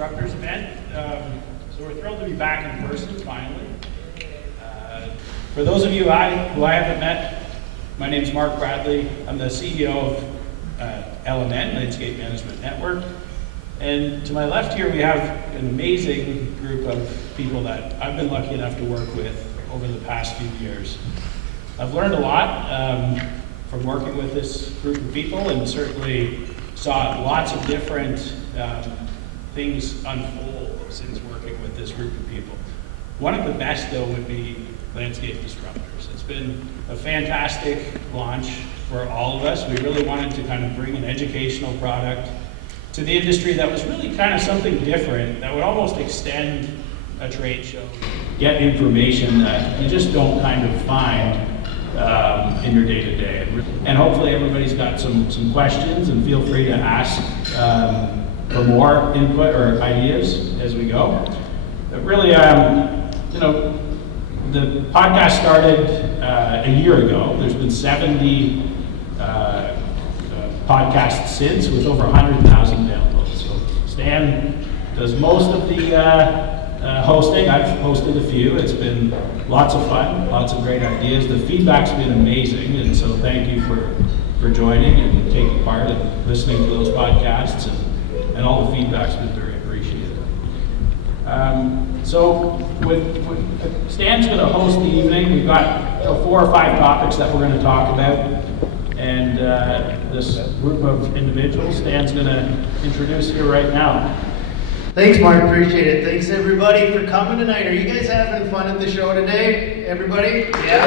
Disruptors event. So we're thrilled to be back in person finally. For those of you who I haven't met, my name is Mark Bradley. I'm the CEO of LMN, Landscape Management Network. And to my left here, we have an amazing group of people that I've been lucky enough to work with over the past few years. I've learned a lot from working with this group of people, and certainly saw lots of different things unfold since working with this group of people. One of the best, though, would be Landscape Disruptors. It's been a fantastic launch for all of us. We really wanted to kind of bring an educational product to the industry that was really kind of something different, that would almost extend a trade show. Get information that you just don't kind of find in your day-to-day. And hopefully everybody's got some questions, and feel free to ask for more input or ideas as we go. But really, the podcast started a year ago. There's been 70 podcasts since, with over 100,000 downloads. So Stan does most of the hosting. I've hosted a few. It's been lots of fun, lots of great ideas. The feedback's been amazing, and so thank you for joining and taking part and listening to those podcasts, and all the feedback's been very appreciated. So with Stan's going to host the evening. We've got 4 or 5 topics that we're going to talk about, and this group of individuals Stan's going to introduce here right now. Thanks, Mark. Appreciate it. Thanks, everybody, for coming tonight. Are you guys having fun at the show today? Everybody? Yeah?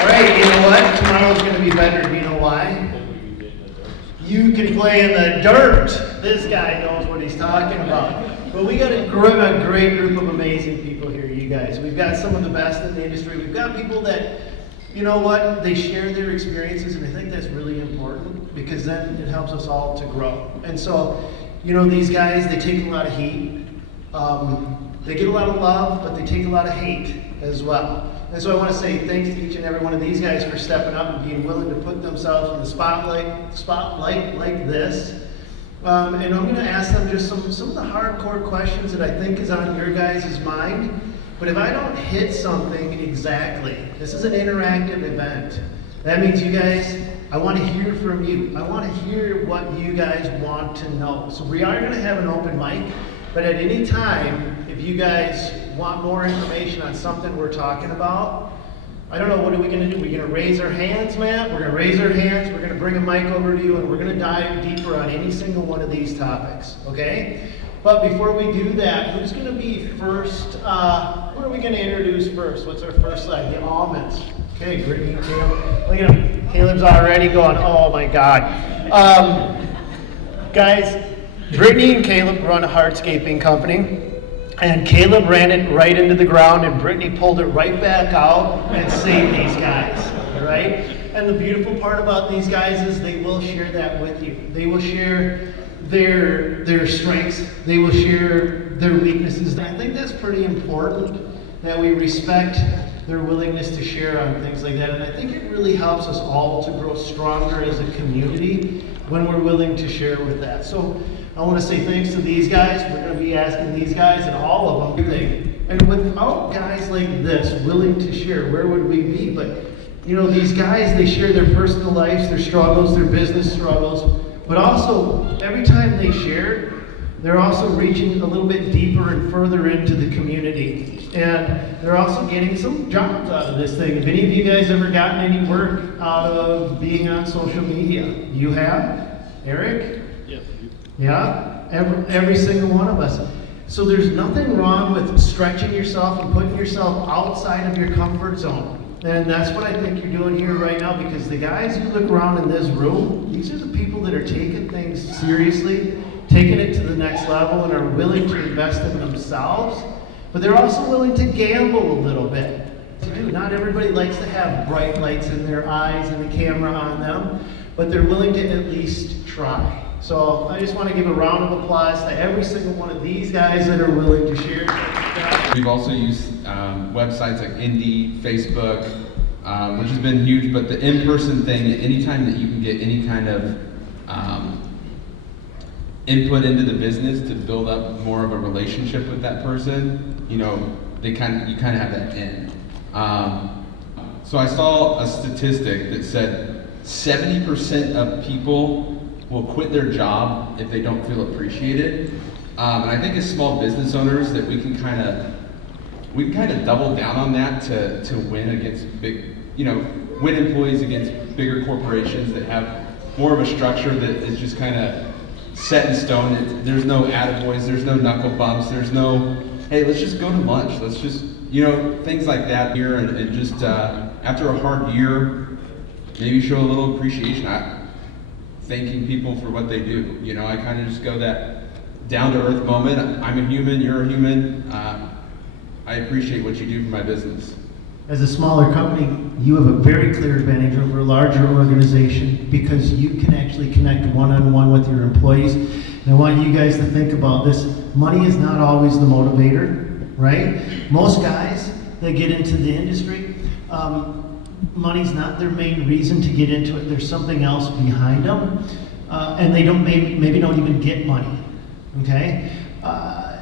All right, you know what? Tomorrow's going to be better. Do you know why? You can play in the dirt. This guy knows what he's talking about. But we got a great group of amazing people here, you guys. We've got some of the best in the industry. We've got people that, you know what, they share their experiences, and I think that's really important, because then it helps us all to grow. And so, you know, these guys, they take a lot of heat. They get a lot of love, but they take a lot of hate as well. And so I want to say thanks to each and every one of these guys for stepping up and being willing to put themselves in the spotlight like this. And I'm going to ask them just some of the hardcore questions that I think is on your guys' mind. But if I don't hit something exactly, this is an interactive event. That means you guys, I want to hear from you. I want to hear what you guys want to know. So we are going to have an open mic, but at any time, if you guys want more information on something we're talking about, I don't know, what are we going to do? We're going to raise our hands, Matt? We're going to raise our hands, we're going to bring a mic over to you, and we're going to dive deeper on any single one of these topics, okay? But before we do that, who's going to be first? Who are we going to introduce first? What's our first slide? The Aumans. Okay, Brittany and Caleb. Look at him. Caleb's already going, oh my God. Guys, Brittany and Caleb run a hardscaping company. And Caleb ran it right into the ground, and Brittany pulled it right back out and saved these guys, all right? And the beautiful part about these guys is they will share that with you. They will share their strengths. They will share their weaknesses. And I think that's pretty important, that we respect their willingness to share on things like that. And I think it really helps us all to grow stronger as a community when we're willing to share with that. So I want to say thanks to these guys. We're going to be asking these guys and all of them everything. And without guys like this willing to share, where would we be? But, you know, these guys, they share their personal lives, their struggles, their business struggles. But also, every time they share, they're also reaching a little bit deeper and further into the community. And they're also getting some jobs out of this thing. Have any of you guys ever gotten any work out of being on social media? You have? Eric? Yes. Yeah? Every single one of us. So there's nothing wrong with stretching yourself and putting yourself outside of your comfort zone. And that's what I think you're doing here right now, because the guys who look around in this room, these are the people that are taking things seriously, taking it to the next level, and are willing to invest in themselves, but they're also willing to gamble a little bit. Not everybody likes to have bright lights in their eyes and the camera on them, but they're willing to at least try. So I just want to give a round of applause to every single one of these guys that are willing to share. We've also used websites like Indeed, Facebook, which has been huge, but the in-person thing, anytime that you can get any kind of input into the business to build up more of a relationship with that person, you kind of have that in. So I saw a statistic that said 70% of people will quit their job if they don't feel appreciated. And I think as small business owners that we can kind of double down on that to win against win employees against bigger corporations that have more of a structure that is just kind of set in stone. There's no attaboys, there's no knuckle bumps, there's no, hey, let's just go to lunch, let's just, things like that here, and just after a hard year, maybe show a little appreciation. Thanking people for what they do. I kind of just go that down to earth moment. I'm a human, you're a human. I appreciate what you do for my business. As a smaller company, you have a very clear advantage over a larger organization because you can actually connect one-on-one with your employees. And I want you guys to think about this. Money is not always the motivator, right? Most guys that get into the industry, money's not their main reason to get into it. There's something else behind them, and they maybe don't even get money. Okay,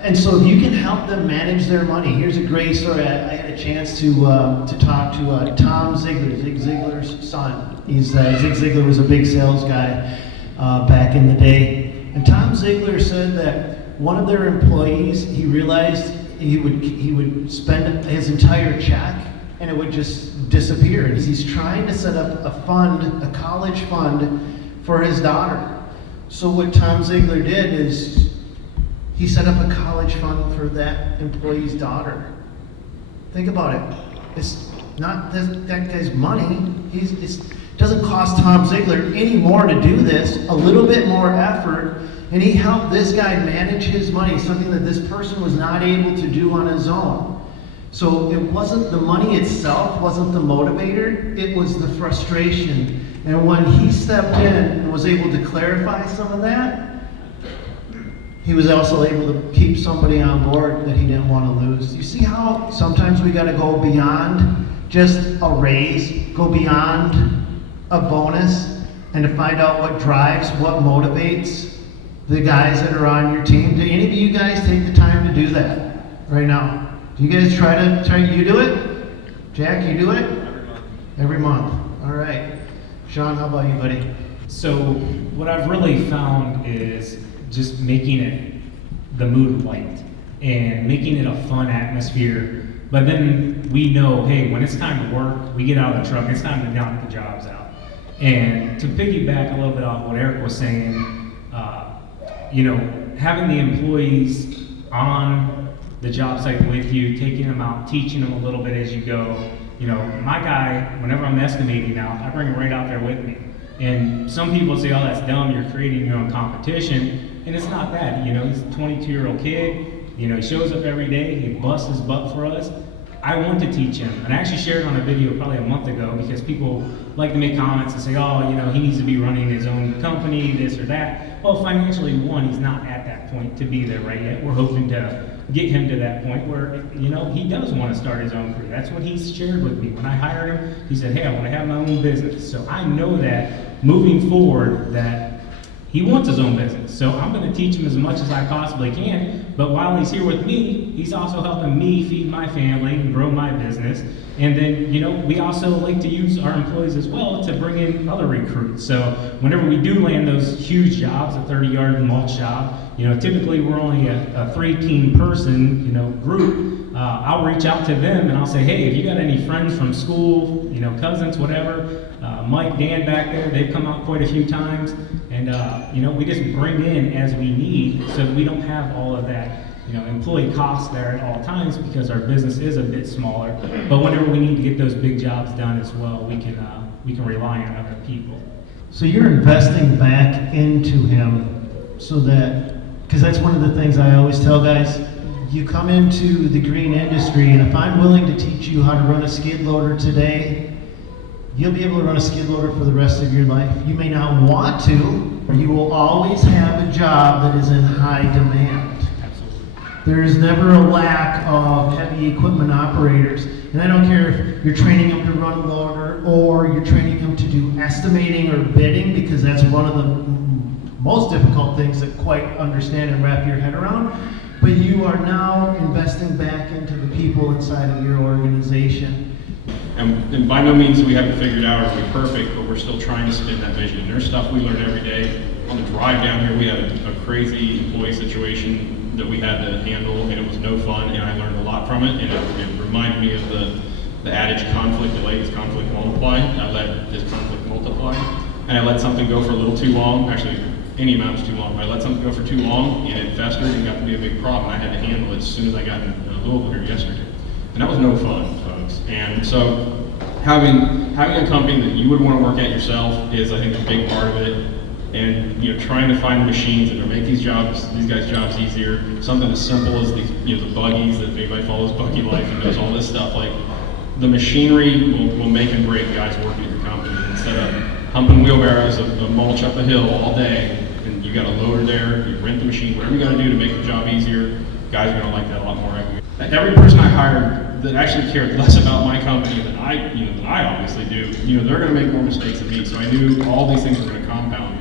and so if you can help them manage their money, here's a great story. I had a chance to talk to Tom Ziegler, Zig Ziglar's son. Zig Ziglar was a big sales guy back in the day, and Tom Ziegler said that one of their employees, he realized he would spend his entire check and it would just disappear. And he's trying to set up a college fund for his daughter. So what Tom Ziegler did is he set up a college fund for that employee's daughter. Think about it. It's not that guy's money. It doesn't cost Tom Ziegler any more to do this, a little bit more effort, and he helped this guy manage his money, something that this person was not able to do on his own. So it wasn't the money itself, wasn't the motivator, it was the frustration. And when he stepped in and was able to clarify some of that, he was also able to keep somebody on board that he didn't want to lose. You see how sometimes we got to go beyond just a raise, go beyond a bonus, and to find out what drives, what motivates the guys that are on your team. Do any of you guys take the time to do that right now? Do you guys try you do it? Jack, you do it? Every month. All right. Shawn, how about you, buddy? So what I've really found is just making it the mood light and making it a fun atmosphere. But then we know, hey, when it's time to work, we get out of the truck, it's time to knock the jobs out. And to piggyback a little bit off what Eric was saying, having the employees on the job site with you, taking them out, teaching them a little bit as you go. My guy, whenever I'm estimating out, I bring him right out there with me. And some people say, oh, that's dumb, you're creating your own competition. And it's not that, he's a 22-year-old kid, he shows up every day, he busts his butt for us. I want to teach him. And I actually shared on a video probably a month ago because people like to make comments and say, oh, he needs to be running his own company, this or that. Well, financially, he's not at that point to be there right yet. We're hoping to get him to that point where, he does want to start his own career. That's what he's shared with me. When I hired him, he said, hey, I want to have my own business. So I know that moving forward that he wants his own business. So I'm going to teach him as much as I possibly can. But while he's here with me, he's also helping me feed my family and grow my business. And then, we also like to use our employees as well to bring in other recruits. So whenever we do land those huge jobs, a 30-yard mulch job, typically we're only a 3-team person, group. I'll reach out to them and I'll say, hey, if you got any friends from school, cousins, whatever, Mike, Dan back there, they've come out quite a few times. And, we just bring in as we need so that we don't have all of that, employee costs there at all times because our business is a bit smaller. But whenever we need to get those big jobs done as well, we can rely on other people. So you're investing back into him so that, because that's one of the things I always tell guys, you come into the green industry, and if I'm willing to teach you how to run a skid loader today, you'll be able to run a skid loader for the rest of your life. You may not want to, or you will always have a job that is in high demand. Absolutely. There is never a lack of heavy equipment operators. And I don't care if you're training them to run a loader or you're training them to do estimating or bidding, because that's one of the most difficult things to quite understand and wrap your head around. But you are now investing back into the people inside of your organization. And by no means do we have it figured out or be perfect, but we're still trying to spin that vision. There's stuff we learn every day. On the drive down here, we had a crazy employee situation that we had to handle, and it was no fun, and I learned a lot from it, and it reminded me of the adage, conflict delayed is conflict multiplied. I let this conflict multiply, and I let something go for a little too long. Actually, any amount is too long, but I let something go for too long, and it festered and got to be a big problem. I had to handle it as soon as I got in Louisville here yesterday. And that was no fun, folks. And so having a company that you would want to work at yourself is, I think, a big part of it. And trying to find machines that will make these guys' jobs easier. Something as simple as these, the buggies, that if anybody follows buggy life and knows all this stuff, like the machinery will make and break guys working at your company. Instead of humping wheelbarrows of mulch up a hill all day, and you got a loader there, you rent the machine, whatever you got to do to make the job easier, guys are going to like that a lot more. Every person I hired that actually cared less about my company than I obviously do, they're going to make more mistakes than me. So I knew all these things were going to compound.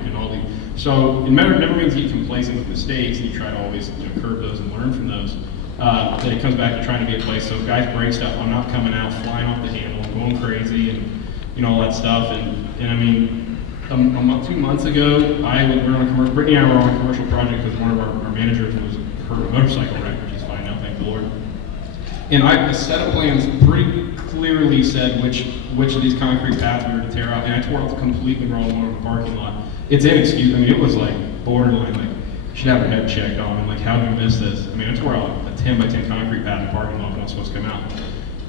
So it never means you get complacent with mistakes, and you try to always curb those and learn from those. Then it comes back to trying to be a place. So if guys break stuff, I'm not coming out flying off the handle and going crazy and all that stuff. And I mean, 2 months ago, Brittany and I were on a commercial project because one of our managers was hurt a motorcycle wreck, which is fine now, thank the Lord. And a set of plans pretty clearly said which of these concrete paths we were to tear out, and I tore out the completely wrong one of the parking lot. It's inexcusable. I mean, it was like borderline, like, you should have your head checked on, and like, how did you miss this? I mean, I tore out a 10 by 10 concrete path in the parking lot when I was supposed to come out.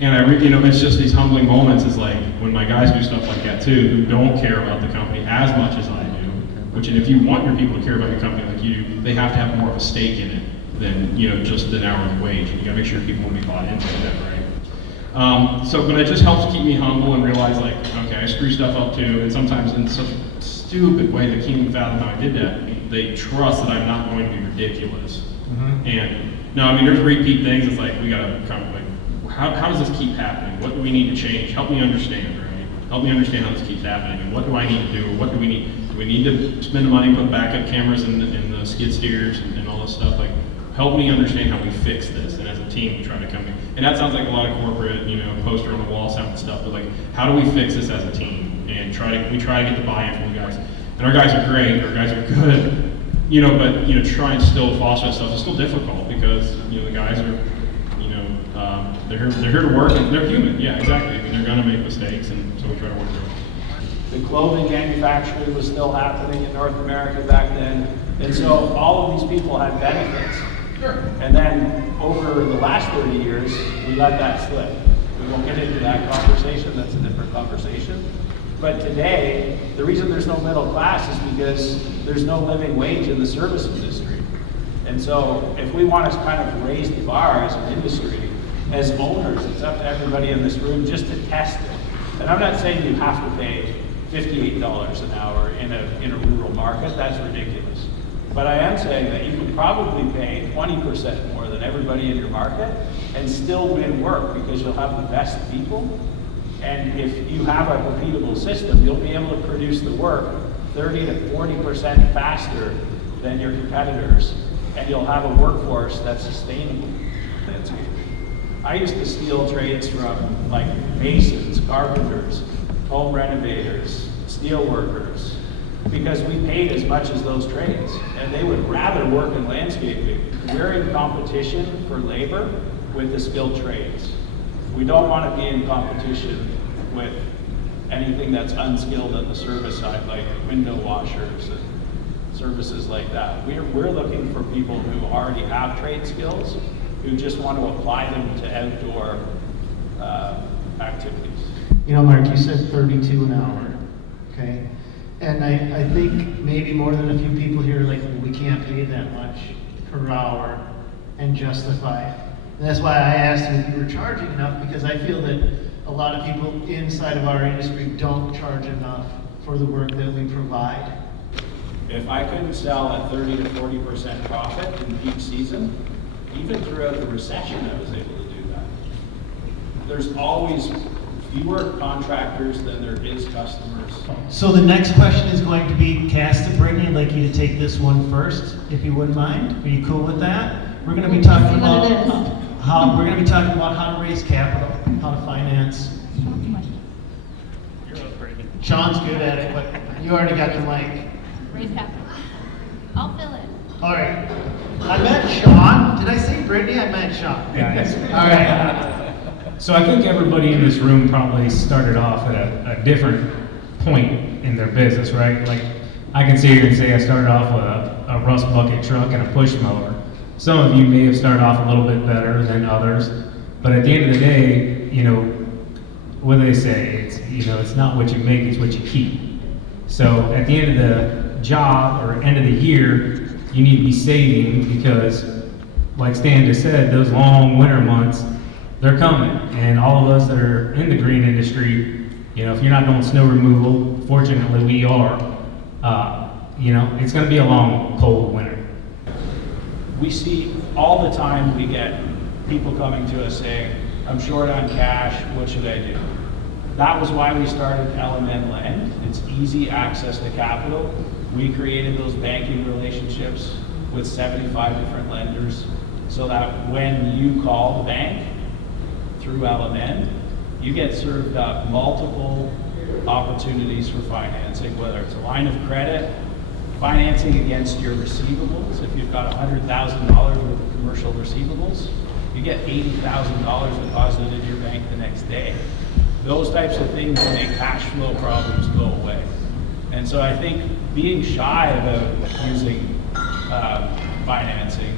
And it's just these humbling moments. It's like when my guys do stuff like that too, who don't care about the company as much as I do. And if you want your people to care about your company like you do, they have to have more of a stake in it than just an hourly wage. You got to make sure people will be bought into that, right? But it just helps keep me humble and realize, like, okay, I screw stuff up too, and sometimes in such a stupid way they can't even fathom how I did that. They trust that I'm not going to be ridiculous. Mm-hmm. And no, I mean, there's repeat things. It's like we gotta come like, how does this keep happening? What do we need to change? Help me understand, right? Help me understand how this keeps happening, and what do I need to do? What do we need? Do we need to spend the money, put backup cameras in the skid steers and all this stuff? Like, help me understand how we fix this. And as a team, we try to come in. And that sounds like a lot of corporate, poster on the wall sound stuff. But like, how do we fix this as a team? And we try to get the buy-in from the guys. And our guys are great. Our guys are good. But try and still foster that stuff is still difficult because the guys are, they're here to work and they're human. Yeah, exactly. I mean, they're gonna make mistakes, and so we try to work through it. The clothing manufacturing was still happening in North America back then, and so all of these people had benefits. Sure. And then over the last 30 years, we let that slip. We won't get into that conversation. That's a different conversation. But today, the reason there's no middle class is because there's no living wage in the service industry. And so if we want to kind of raise the bar as an industry, as owners, it's up to everybody in this room just to test it. And I'm not saying you have to pay $58 an hour in a rural market. That's ridiculous. But I am saying that you could probably pay 20% more than everybody in your market and still win work because you'll have the best people. And if you have a repeatable system, you'll be able to produce the work 30 to 40% faster than your competitors. And you'll have a workforce that's sustainable. I used to steal trades from like masons, carpenters, home renovators, steel workers, because we paid as much as those trades, and they would rather work in landscaping. We're in competition for labor with the skilled trades. We don't want to be in competition with anything that's unskilled on the service side, like window washers and services like that. We're looking for people who already have trade skills, who just want to apply them to outdoor activities. Mark, you said 32 an hour, okay? And I think maybe more than a few people here are like, well, we can't pay that much per hour and justify it. And that's why I asked you if you were charging enough, because I feel that a lot of people inside of our industry don't charge enough for the work that we provide. If I couldn't sell at 30 to 40% profit in peak season, even throughout the recession, I was able to do that. There's always fewer contractors than there is customers. So the next question is going to be cast to Brittany. I'd like you to take this one first, if you wouldn't mind. Are you cool with that? We're going to be talking See what it about is. how to raise capital, how to finance. Shawn's good at it, but you already got the mic. Raise capital. I'll fill in. All right. I met Shawn. Did I say Brittany? I meant Shawn. Guys. All right. So I think everybody in this room probably started off at a different point in their business, right? Like, I can sit here and say I started off with a rust bucket truck and a push mower. Some of you may have started off a little bit better than others, but at the end of the day, you know, what do they say? It's, you know, it's not what you make, it's what you keep. So at the end of the job or end of the year, you need to be saving because, like Stan just said, those long winter months, they're coming. And all of us that are in the green industry, you know, if you're not doing snow removal, fortunately we are, you know, it's gonna be a long, cold winter. We see all the time, we get people coming to us saying, I'm short on cash, what should I do? That was why we started LMN Land. It's easy access to capital. We created those banking relationships with 75 different lenders so that when you call the bank through LMN, you get served up multiple opportunities for financing, whether it's a line of credit, financing against your receivables. If you've got $100,000 worth of commercial receivables, you get $80,000 deposited in your bank the next day. Those types of things make cash flow problems go away. And so I think being shy about using financing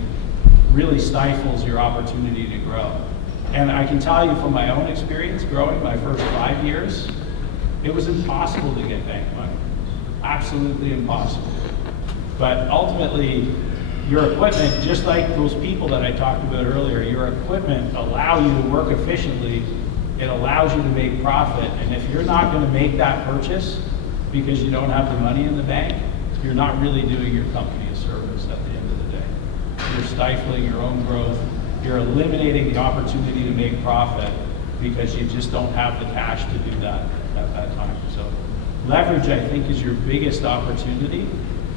really stifles your opportunity to grow. And I can tell you from my own experience growing my first 5 years, it was impossible to get bank money. Absolutely impossible. But ultimately, your equipment, just like those people that I talked about earlier, your equipment allow you to work efficiently. It allows you to make profit. And if you're not going to make that purchase because you don't have the money in the bank, you're not really doing your company a service at the end of the day. You're stifling your own growth. You're eliminating the opportunity to make profit because you just don't have the cash to do that at that time. So leverage, I think, is your biggest opportunity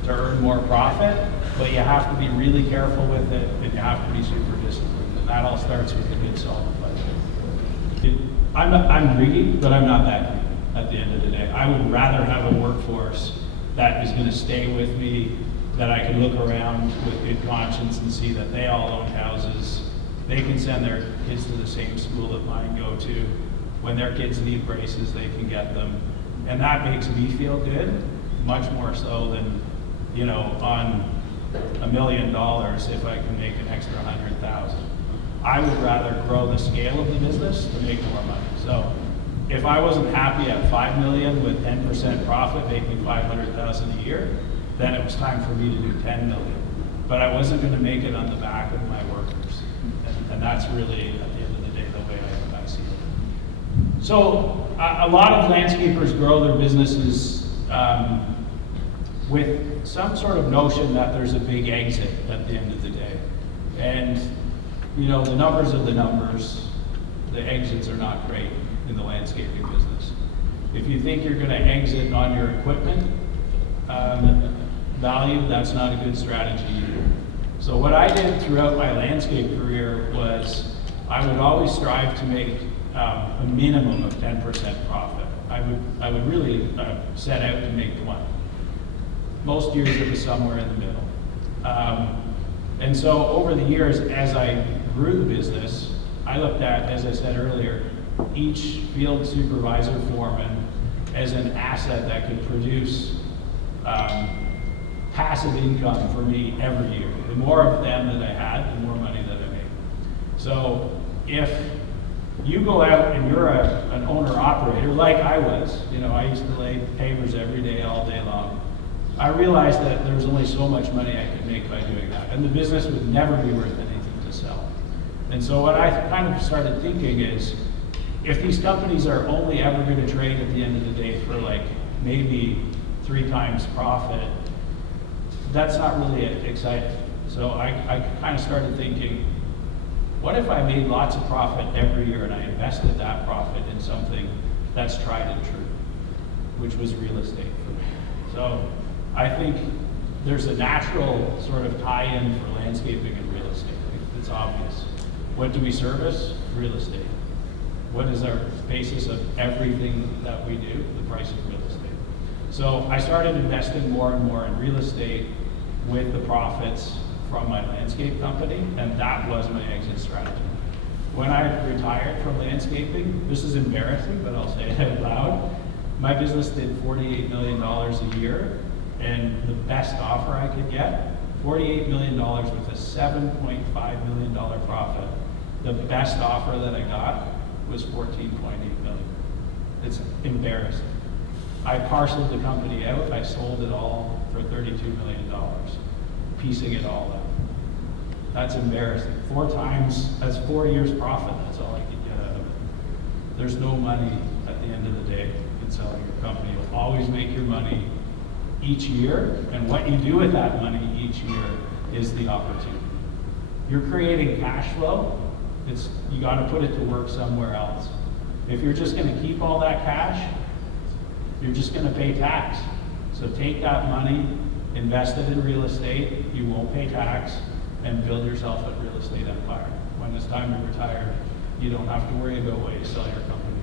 to earn more profit, but you have to be really careful with it and you have to be super disciplined. And that all starts with a good solid budget. I'm greedy, but I'm not that greedy at the end of the day. I would rather have a workforce that is going to stay with me, that I can look around with good conscience and see that they all own houses. They can send their kids to the same school that mine go to. When their kids need braces, they can get them. And that makes me feel good, much more so than, you know, on $1 million if I can make an extra 100,000. I would rather grow the scale of the business to make more money. So if I wasn't happy at 5 million with 10% profit, making 500,000 a year, then it was time for me to do 10 million. But I wasn't going to make it on the back of my workers. And that's really, at the end of the day, the way I see it. So a lot of landscapers grow their businesses with some sort of notion that there's a big exit at the end of the day. And, you know, the numbers are the numbers. The exits are not great in the landscaping business. If you think you're going to exit on your equipment value, that's not a good strategy either. So what I did throughout my landscape career was I would always strive to make a minimum of 10% profit. I would really set out to make 20. Most years it was somewhere in the middle. And so over the years, as I grew the business, I looked at, as I said earlier, each field supervisor foreman as an asset that could produce passive income for me every year. The more of them that I had, the more money that I made. So if you go out and you're an owner-operator, like I was, you know, I used to lay pavers every day, all day long. I realized that there was only so much money I could make by doing that, and the business would never be worth anything to sell. And so what I kind of started thinking is, if these companies are only ever going to trade at the end of the day for like maybe 3 times profit, that's not really exciting. So I kind of started thinking, What if I made lots of profit every year and I invested that profit in something that's tried and true, which was real estate for me? So I think there's a natural sort of tie-in for landscaping and real estate. It's obvious. What do we service? Real estate. What is our basis of everything that we do? The price of real estate. So I started investing more and more in real estate with the profits from my landscape company, and that was my exit strategy. When I retired from landscaping, this is embarrassing, but I'll say it out loud, my business did $48 million a year, and the best offer I could get, $48 million with a $7.5 million profit. The best offer that I got was $14.8 million. It's embarrassing. I parceled the company out, I sold it all for $32 million, piecing it all out. That's embarrassing. 4 times, that's 4 years profit, that's all I could get out of it. There's no money at the end of the day in selling your company. You'll always make your money each year, and what you do with that money each year is the opportunity. You're creating cash flow, you gotta put it to work somewhere else. If you're just gonna keep all that cash, you're just gonna pay tax. So take that money, invest it in real estate, you won't pay tax, and build yourself a real estate empire. When it's time to retire, you don't have to worry about what you sell your company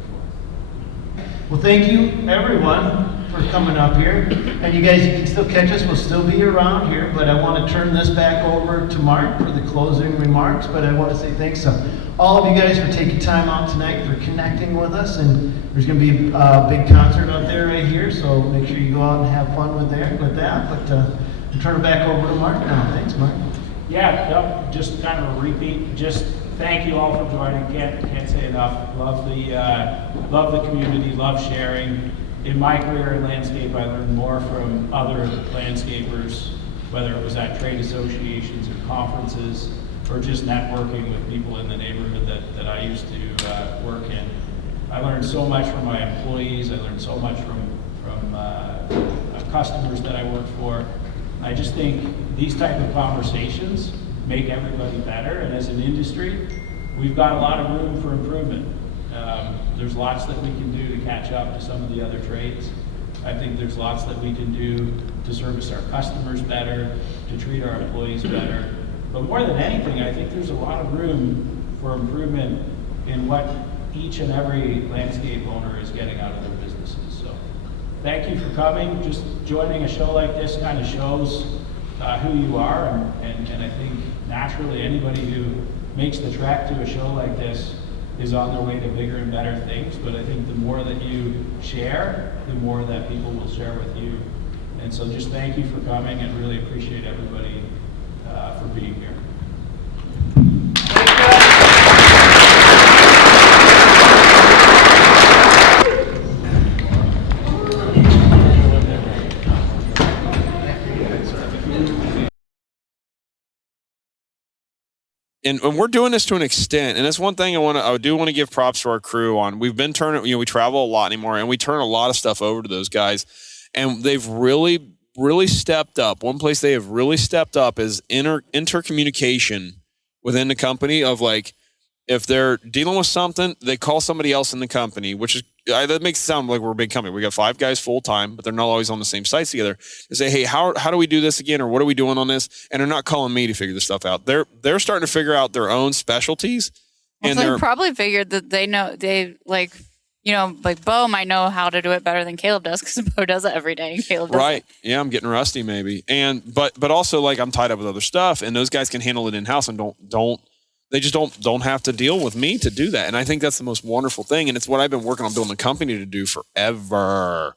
for. Well, thank you, everyone, for coming up here. And you guys, you can still catch us. We'll still be around here, but I want to turn this back over to Mark for the closing remarks. But I want to say thanks to all of you guys for taking time out tonight, for connecting with us. And there's going to be a big concert out there right here, so make sure you go out and have fun with that. But I'll turn it back over to Mark now. Thanks, Mark. Yeah, just kind of a repeat. Just thank you all for joining. Can't say enough. Love the community. Love sharing. In my career in landscape, I learned more from other landscapers, whether it was at trade associations or conferences, or just networking with people in the neighborhood that I used to work in. I learned so much from my employees. I learned so much from customers that I work for. I just think these type of conversations make everybody better, and as an industry, we've got a lot of room for improvement. There's lots that we can do to catch up to some of the other trades. I think there's lots that we can do to service our customers better, to treat our employees better. But more than anything, I think there's a lot of room for improvement in what each and every landscape owner is getting out of their businesses. So thank you for coming. Just joining a show like this kind of shows who you are, and I think naturally anybody who makes the trek to a show like this is on their way to bigger and better things. But I think the more that you share, the more that people will share with you. And so just thank you for coming, and really appreciate everybody for being here. And we're doing this to an extent, and that's one thing I do want to give props to our crew on. We've been turning, we travel a lot anymore, and we turn a lot of stuff over to those guys, and they've really, really stepped up. One place they have really stepped up is intercommunication within the company of, like, if they're dealing with something, they call somebody else in the company, which is, that makes it sound like we're a big company. We got 5 guys full time, but they're not always on the same sites together. They say, hey, how do we do this again? Or what are we doing on this? And they're not calling me to figure this stuff out. They're starting to figure out their own specialties. And they probably figured that like Bo might know how to do it better than Caleb does, because Bo does it every day. Caleb does right. Yeah, I'm getting rusty maybe. And but also, like, I'm tied up with other stuff, and those guys can handle it in-house and they just don't have to deal with me to do that. And I think that's the most wonderful thing. And it's what I've been working on building a company to do forever.